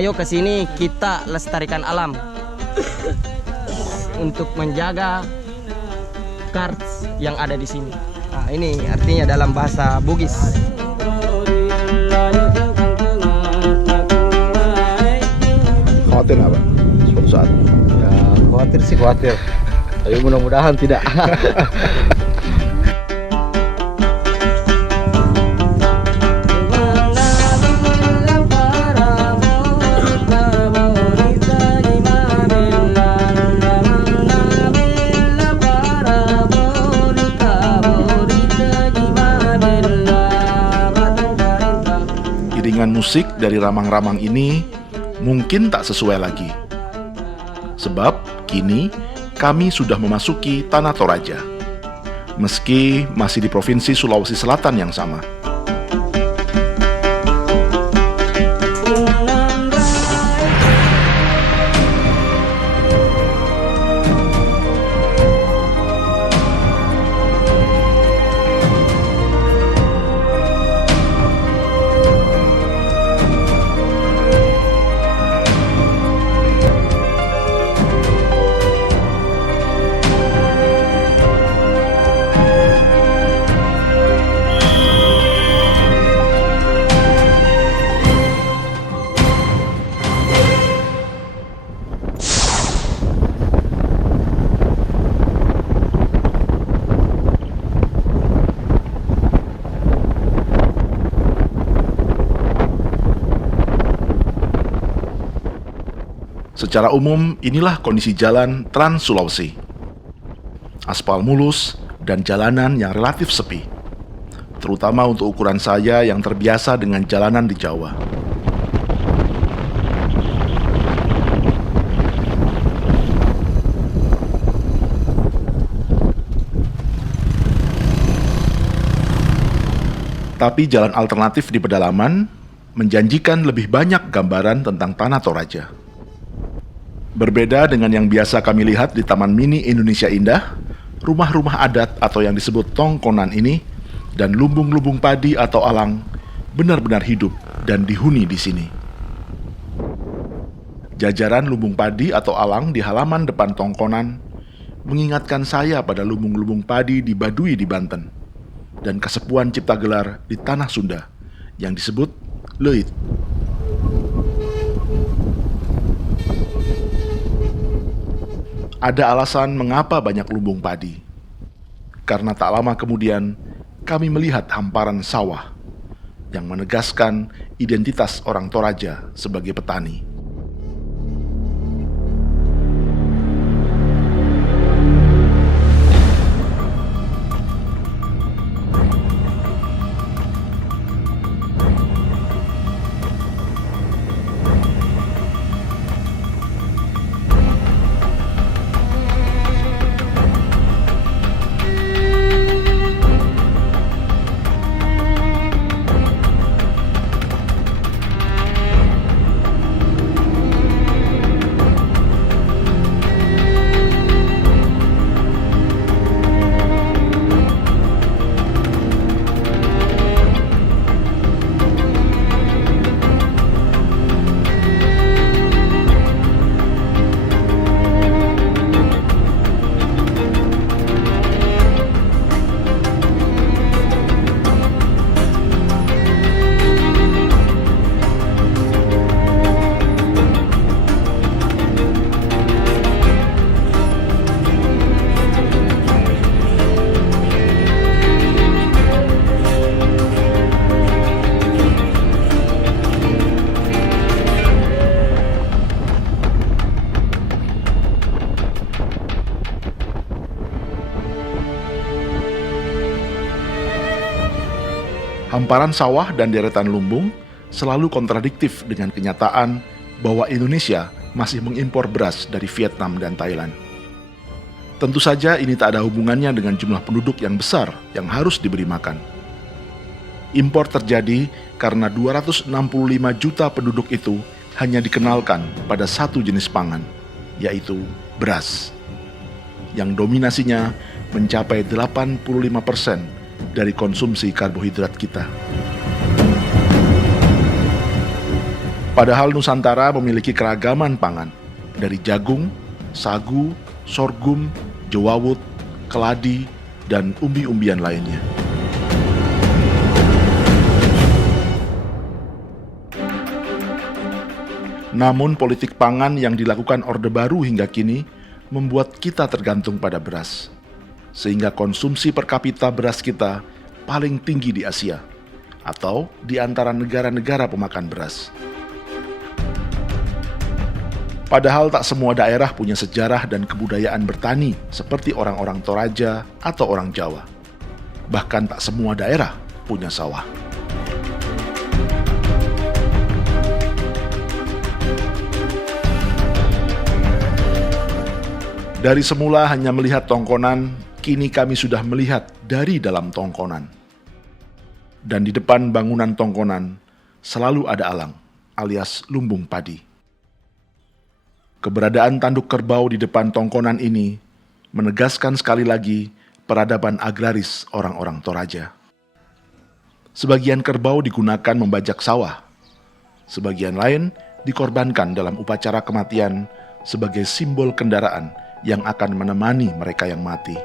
Ayo ke sini kita lestarikan alam untuk menjaga karts yang ada di sini. Nah, ini artinya dalam bahasa Bugis. Khawatir nggak Pak? Suatu saat? Ya khawatir sih khawatir, tapi mudah-mudahan tidak. Iringan musik dari ramang-ramang ini mungkin tak sesuai lagi. Sebab kini kami sudah memasuki Tanah Toraja. Meski masih di Provinsi Sulawesi Selatan yang sama. Secara umum, inilah kondisi jalan Trans Sulawesi. Aspal mulus dan jalanan yang relatif sepi, terutama untuk ukuran saya yang terbiasa dengan jalanan di Jawa. Tapi jalan alternatif di pedalaman menjanjikan lebih banyak gambaran tentang Tanah Toraja. Berbeda dengan yang biasa kami lihat di Taman Mini Indonesia Indah, rumah-rumah adat atau yang disebut tongkonan ini dan lumbung-lumbung padi atau alang benar-benar hidup dan dihuni di sini. Jajaran lumbung padi atau alang di halaman depan tongkonan mengingatkan saya pada lumbung-lumbung padi di Baduy di Banten dan Kasepuan Cipta Gelar di Tanah Sunda yang disebut Leuit. Ada alasan mengapa banyak lumbung padi. Karena tak lama kemudian, kami melihat hamparan sawah yang menegaskan identitas orang Toraja sebagai petani. Hamparan sawah dan deretan lumbung selalu kontradiktif dengan kenyataan bahwa Indonesia masih mengimpor beras dari Vietnam dan Thailand. Tentu saja ini tak ada hubungannya dengan jumlah penduduk yang besar yang harus diberi makan. Impor terjadi karena 265 juta penduduk itu hanya dikenalkan pada satu jenis pangan, yaitu beras, yang dominasinya mencapai 85% dari konsumsi karbohidrat kita. Padahal Nusantara memiliki keragaman pangan, dari jagung, sagu, sorghum, jewawut, keladi, dan umbi-umbian lainnya. Namun politik pangan yang dilakukan Orde Baru hingga kini membuat kita tergantung pada beras, sehingga konsumsi per kapita beras kita paling tinggi di Asia, atau di antara negara-negara pemakan beras. Padahal tak semua daerah punya sejarah dan kebudayaan bertani seperti orang-orang Toraja atau orang Jawa. Bahkan tak semua daerah punya sawah. Dari semula hanya melihat tongkonan, kini kami sudah melihat dari dalam tongkonan. Dan di depan bangunan tongkonan selalu ada alang, alias lumbung padi. Keberadaan tanduk kerbau di depan tongkonan ini menegaskan sekali lagi peradaban agraris orang-orang Toraja. Sebagian kerbau digunakan membajak sawah, sebagian lain dikorbankan dalam upacara kematian sebagai simbol kendaraan yang akan menemani mereka yang mati.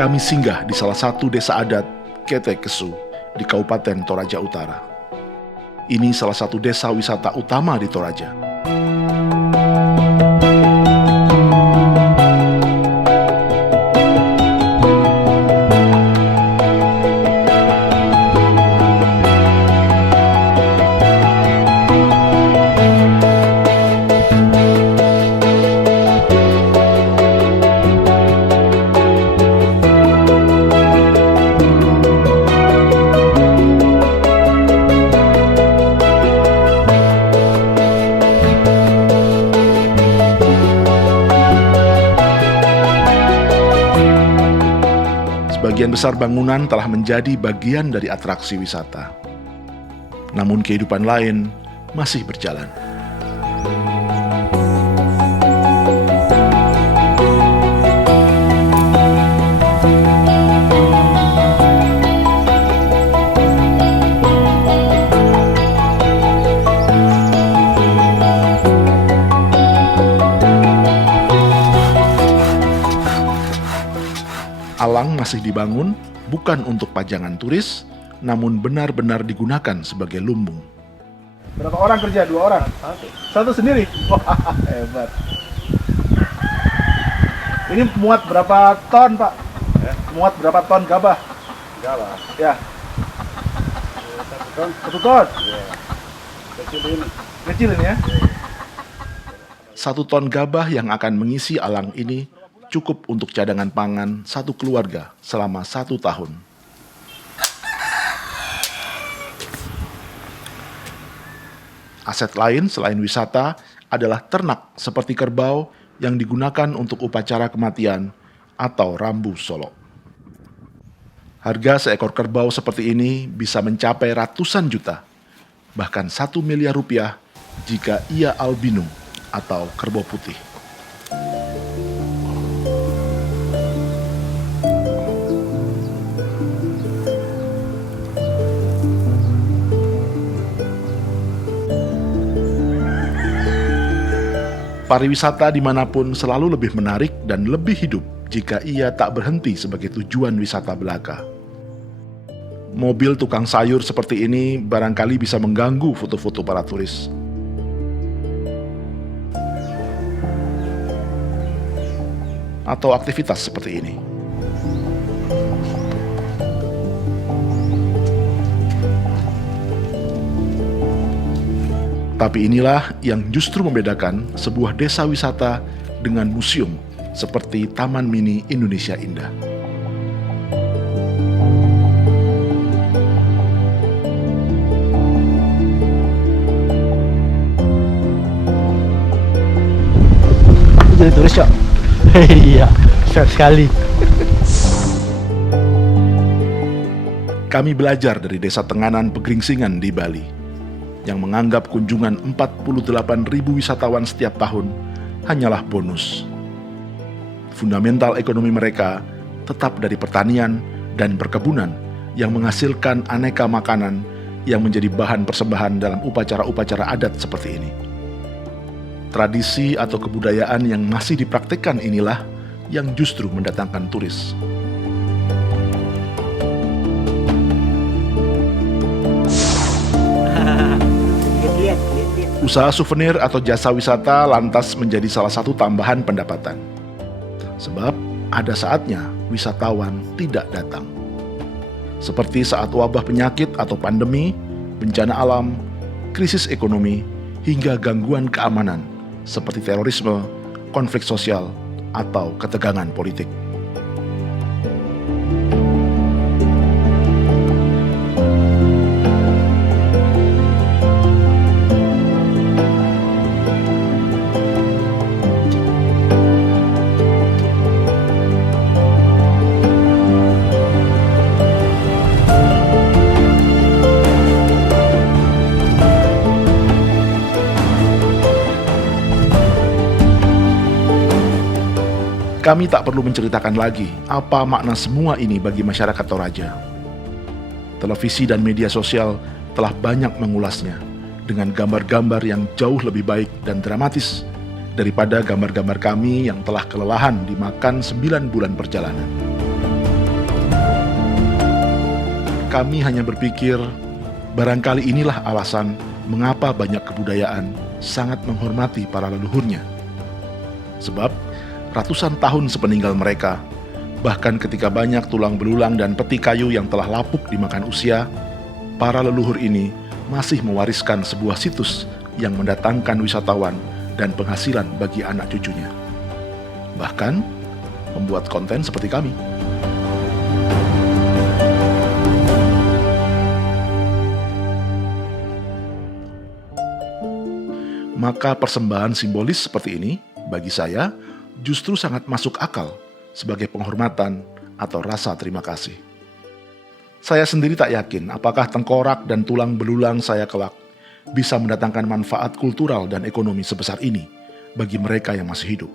Kami singgah di salah satu desa adat, Ketekesu, di Kabupaten Toraja Utara. Ini salah satu desa wisata utama di Toraja. Sebagian besar bangunan telah menjadi bagian dari atraksi wisata. Namun kehidupan lain masih berjalan. Alang masih dibangun bukan untuk pajangan turis, namun benar-benar digunakan sebagai lumbung. Berapa orang kerja? 2 orang? Satu sendiri? Wah, hebat. Ini muat berapa ton, Pak? Muat berapa ton gabah? Gabah. Ya. 1 ton. 1 ton? Ya. Kecil ini. Kecil ini ya? 1 ton gabah yang akan mengisi alang ini cukup untuk cadangan pangan satu keluarga selama 1 tahun. Aset lain selain wisata adalah ternak seperti kerbau yang digunakan untuk upacara kematian atau rambu solo. Harga seekor kerbau seperti ini bisa mencapai ratusan juta, bahkan 1 miliar rupiah jika ia albino atau kerbau putih. Pariwisata dimanapun selalu lebih menarik dan lebih hidup jika ia tak berhenti sebagai tujuan wisata belaka. Mobil tukang sayur seperti ini barangkali bisa mengganggu foto-foto para turis. Atau aktivitas seperti ini. Tapi inilah yang justru membedakan sebuah desa wisata dengan museum seperti Taman Mini Indonesia Indah. Jadi turis ya? Iya, keren sekali. Kami belajar dari desa Tenganan Pegeringsingan di Bali, yang menganggap kunjungan 48.000 wisatawan setiap tahun hanyalah bonus, fundamental ekonomi mereka tetap dari pertanian dan perkebunan yang menghasilkan aneka makanan yang menjadi bahan persembahan dalam upacara-upacara adat seperti ini. Tradisi atau kebudayaan yang masih dipraktikkan inilah yang justru mendatangkan turis. Usaha souvenir atau jasa wisata lantas menjadi salah satu tambahan pendapatan. Sebab ada saatnya wisatawan tidak datang. Seperti saat wabah penyakit atau pandemi, bencana alam, krisis ekonomi, hingga gangguan keamanan seperti terorisme, konflik sosial, atau ketegangan politik. Kami tak perlu menceritakan lagi apa makna semua ini bagi masyarakat Toraja. Televisi dan media sosial telah banyak mengulasnya dengan gambar-gambar yang jauh lebih baik dan dramatis daripada gambar-gambar kami yang telah kelelahan dimakan 9 bulan perjalanan. Kami hanya berpikir, barangkali inilah alasan mengapa banyak kebudayaan sangat menghormati para leluhurnya. Sebab ratusan tahun sepeninggal mereka, bahkan ketika banyak tulang belulang dan peti kayu yang telah lapuk dimakan usia, para leluhur ini masih mewariskan sebuah situs yang mendatangkan wisatawan dan penghasilan bagi anak cucunya. Bahkan, membuat konten seperti kami. Maka persembahan simbolis seperti ini, bagi saya, justru sangat masuk akal sebagai penghormatan atau rasa terima kasih. Saya sendiri tak yakin apakah tengkorak dan tulang belulang saya kelak bisa mendatangkan manfaat kultural dan ekonomi sebesar ini bagi mereka yang masih hidup.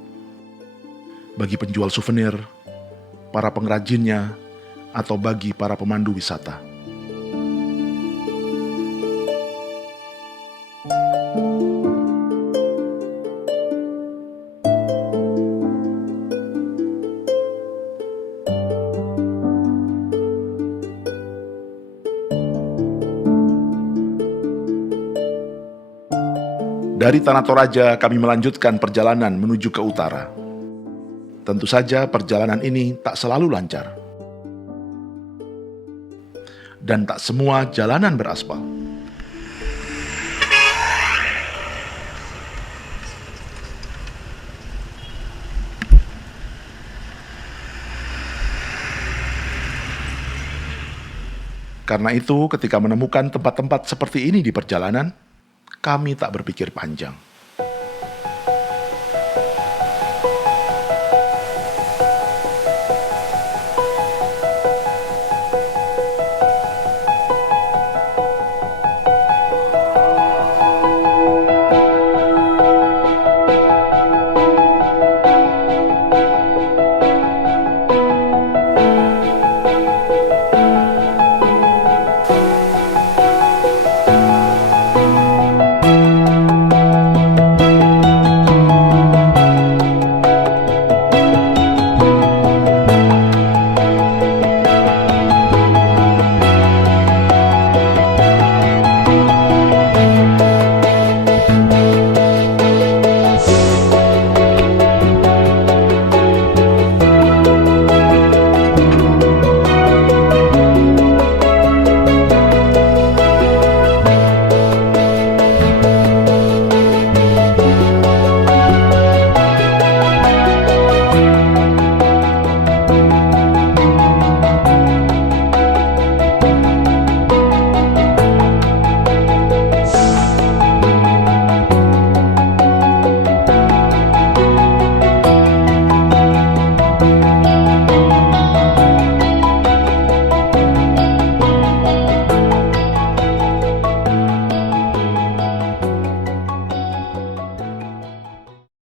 Bagi penjual souvenir, para pengrajinnya, atau bagi para pemandu wisata. Dari Tanah Toraja kami melanjutkan perjalanan menuju ke utara. Tentu saja perjalanan ini tak selalu lancar. Dan tak semua jalanan beraspal. Karena itu, ketika menemukan tempat-tempat seperti ini di perjalanan, kami tak berpikir panjang.